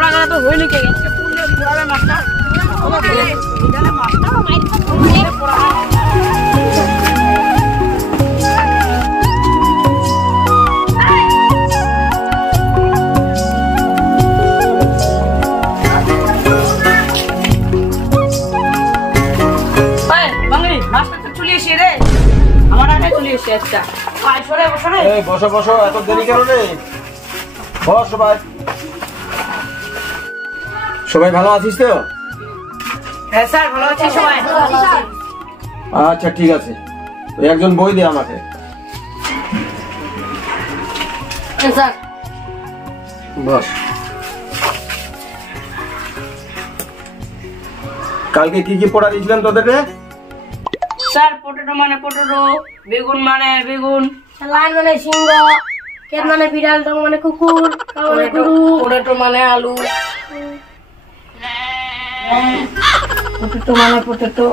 পড়া গেলে তো হইনি কে পুলে পড়াবে মাস্টার এখানে মাস্টার মাইর পুলে পড়া আচ্ছা বসো বসো, এত দেরি কেন রে? বস সবাই। সবাই ভালো আছিস তো? হ্যাঁ স্যার ভালো আছি সবাই। আচ্ছা ঠিক আছে, একজন বই দে আমাকে। স্যার বস। কালকে কি কি পড়া দিয়েছিলাম তোদেরকে? স্যার পটেটো মানে পটেটো, বেগুন মানে বেগুন, লাইন মানে সিংহ, কেট মানে বিড়াল, ডং মানে কুকুর, কাউ মানে গরু, পটেটো মানে আলু, পটেটো মানে পটেটো।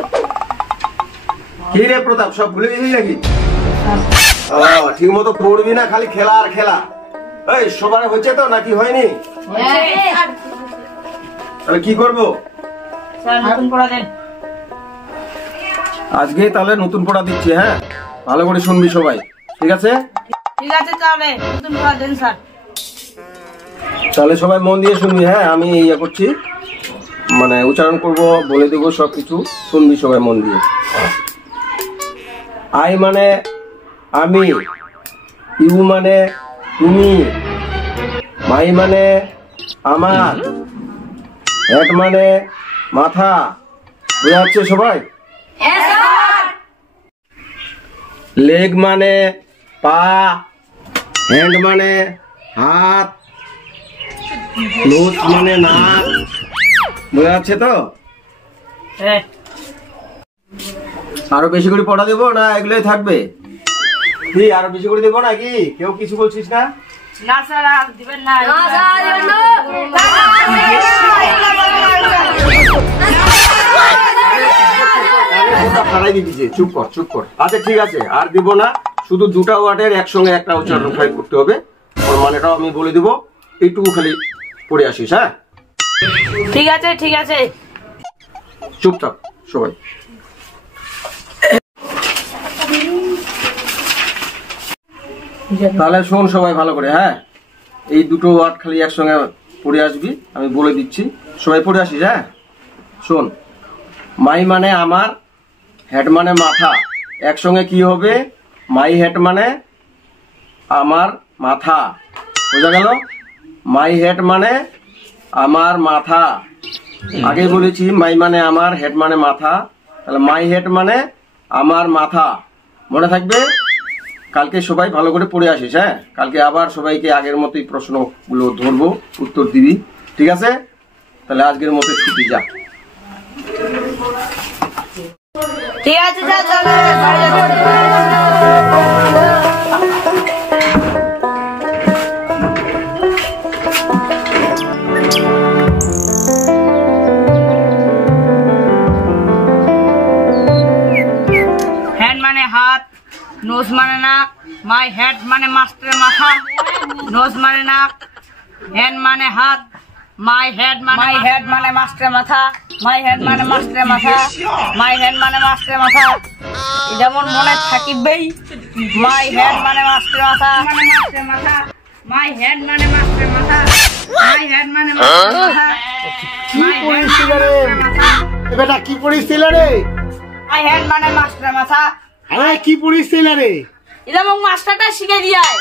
কি রে প্রতাপ, সব ভুলে গেছিস নাকি? ঠিক মতো পড়বি না, খালি খেলা আর খেলা। এই সবার হচ্ছে তো নাকি হয়নি? তাহলে কি করবো? স্যার নতুন পড়া দেন। আজকে তাহলে নতুন পড়া দিচ্ছি, হ্যাঁ ভালো করে শুনবি সবাই, ঠিক আছে? ঠিক আছে তাহলে নতুন পড়া দেন স্যার। তাহলে সবাই মন দিয়ে শুনবি, হ্যাঁ আমি ইয়ে করছি, মানে উচ্চারণ করব, বলে দেবো সবকিছু, শুনবি সবাই মন দিয়ে। আই মানে আমি, ইউ মানে তুমি, মাই মানে আমার, হেড মানে মাথা। বোঝা যাচ্ছে সবাই? লেগ মানে পা, হ্যান্ড মানে হাত, নোজ মানে নাক। বোঝা যাচ্ছে তো? হ্যাঁ। আরো বেশি করে পড়া দেবো না এগুলোই থাকবে? কি আরো বেশি করে দেবো নাকি? কেউ কিছু বলছিস না? না স্যার আর দিবেন না। চুপ কর চুপ কর। আচ্ছা ঠিক আছে, আর দিব না, শুধু দুটা ওয়ার্ডের একসঙ্গে একটা উচ্চারণ করতে হবে, ওর মানেটাও আমি বলে দিব, এইটুকু খালি পড়ে আসিস। হ্যাঁ ঠিক আছে ঠিক আছে। চুপচাপ সবাই। তাহলে শোন সবাই ভালো করে, হ্যাঁ এই দুটো ওয়ার্ড খালি একসঙ্গে পড়ে আসবি, আমি বলে দিচ্ছি, সবাই পড়ে আসিস। হ্যাঁ শোন, মাই মানে আমার, হেড মানে মাথা, একসঙ্গে কি হবে? মাই হেড মানে আমার মাথা। বোঝা গেল? মাই হেড মানে আমার মাথা। আগে বলেছি মাই মানে আমার, হেড মানে মাথা, তাহলে মাই হেড মানে আমার মাথা। মনে থাকবে? কালকে সবাই ভালো করে পড়ে আসিস। হ্যাঁ কালকে আবার সবাইকে আগের মতোই প্রশ্নগুলো ধরবো, উত্তর দিবি, ঠিক আছে? তাহলে আজকের মতো ছুটি, যা। ঠিক আছে স্যার চলো। হ্যান্ড মানে হাত, নোজ মানে নাক, মাই হেড মানে মাস্টারের মাথা, নোজ মানে নাক, হ্যান্ড মানে হাত, মাই হেড মানে মাস্টারের মাথা, মাই হেড মানে মাস্টারের মাথা, মাই হেড মানে মাস্টারের মাথা। যেমন মনে থাকিবেই, মাই হেড মানে মাস্টারের মাথা, মাই হেড মানে মাস্টারের মাথা, মাই হেড মানে মাস্টারের মাথা। বেটা কি পড়িছিল রে? মাই হেড মানে মাস্টারের মাথা। আরে কি পড়িছিল রে? এরকম মাস্টারটা শিখে দিয়ায়।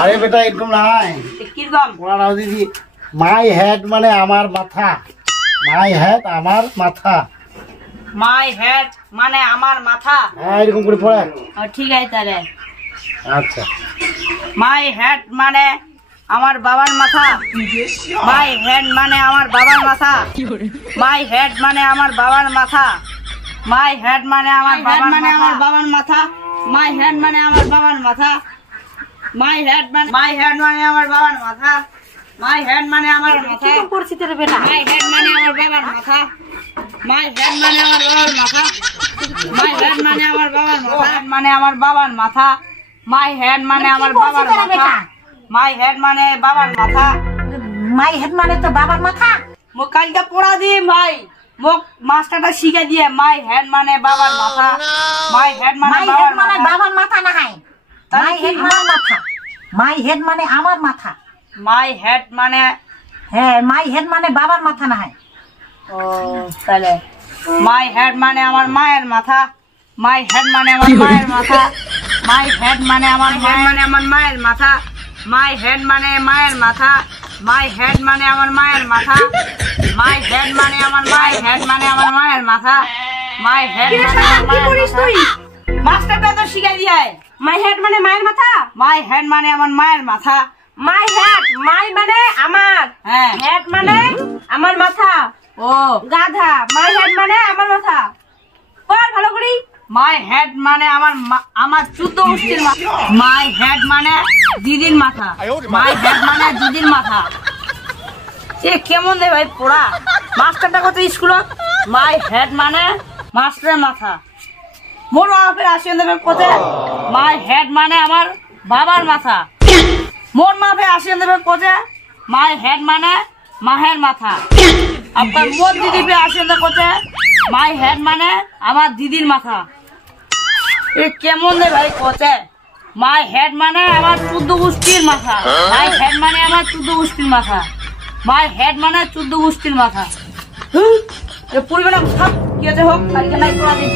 আরে বেটা এরকম নাই, কিরকম পড়া দিদি। মাই হেড মানে আমার মাথা, মাই হেড আমার মাথা, মাই হেড মানে আমার মাথা। হ্যাঁ এরকম করে পড়া। ঠিক আছে তাহলে। আচ্ছা। মাই হেড মানে আমার বাবার মাথা, মাই হেড মানে আমার বাবার মাথা, মাই হেড মানে আমার বাবার মাথা, মাই হেড মানে আমার বাবার মাথা, মাই হেড মানে আমার বাবার মাথা, মাই হেড মানে আমার বাবার মাথা, মাই হেড মানে আমার মাথা। কি করছিস রে বেটা? মাই হেড মানে আমার বাবার মাথা, মাই হেড মানে আমার বাবার মাথা, মাই হেড মানে আমার বাবার মাথা, মানে আমার বাবার মাথা, মাই হেড মানে আমার বাবার মাথা, মাই হেড মানে বাবার মাথা, মাই হেড মানে তো বাবার মাথা। মোক কালকে পড়া দিয়ে ভাই মোক মাস্টারটা শিখে দিয়ে মাই হেড মানে বাবার মাথা, মাই হেড মানে মাই হেড মানে বাবার মাথা না হয়, মাই হেড মানে মাথা, মাই হেড মানে আমার মাথা। মাই হেড মানে হ্যাঁ, মাই হেড মানে বাবার মাথা না হয়। ও তাহলে মাই হেড মানে আমার মায়ের মাথা, মাই হেড মানে আমার মায়ের মাথা, মাই হেড মানে আমার মায়ের মাথা, মাই হেড মানে মায়ের মাথা, মাই হেড মানে আমার মায়ের মাথা, মাই হেড মানে আমার মায়ের মাথা, মাই হেড মানে মাস্টারটা তো শিখাই দিয়ে। মাই হেড মানে মায়ের মাথা, মাই হেড মানে আমার মায়ের মাথা। মাই হেড মাই মানে আমার, হ্যাঁ হেড মানে আমার মাথা। ও গাধা, মাই হেড মানে আমার মাথা। পড় ভালো করি। মাই হেড মানে আমার 14 গোষ্ঠীর মাথা। মাই হেড মানে দিদির মাথা, মাই হেড মানে দিদির মাথা। এ কেমন দে ভাই পড়া, মাস্টারটা কত স্কুলত। মাই হেড মানে মাস্টারের মাথা। মোর মাপের আসিয়ে দেবে কোথায়, মাই হেড মানে আমার বাবার মাথা। মোর মাপে আসিয়ে দেবে কোথায়, মাই হেড মানে মাহের মাথা। আপনার মোর দিদি পে আসিয়ে দেবে কোথায়, মাই হেড মানে আমার দিদির মাথা। এ কেমন রে ভাই কোচে, মাই হেড মানে আমার 14 গোষ্ঠীর মাথা, মাই হেড মানে আমার 14 গোষ্ঠীর মাথা, মাই হেড মানে 14 গোষ্ঠীর মাথা। এ পড়বে না, কি আছে হোক, কালকে নাই পড়া দিন।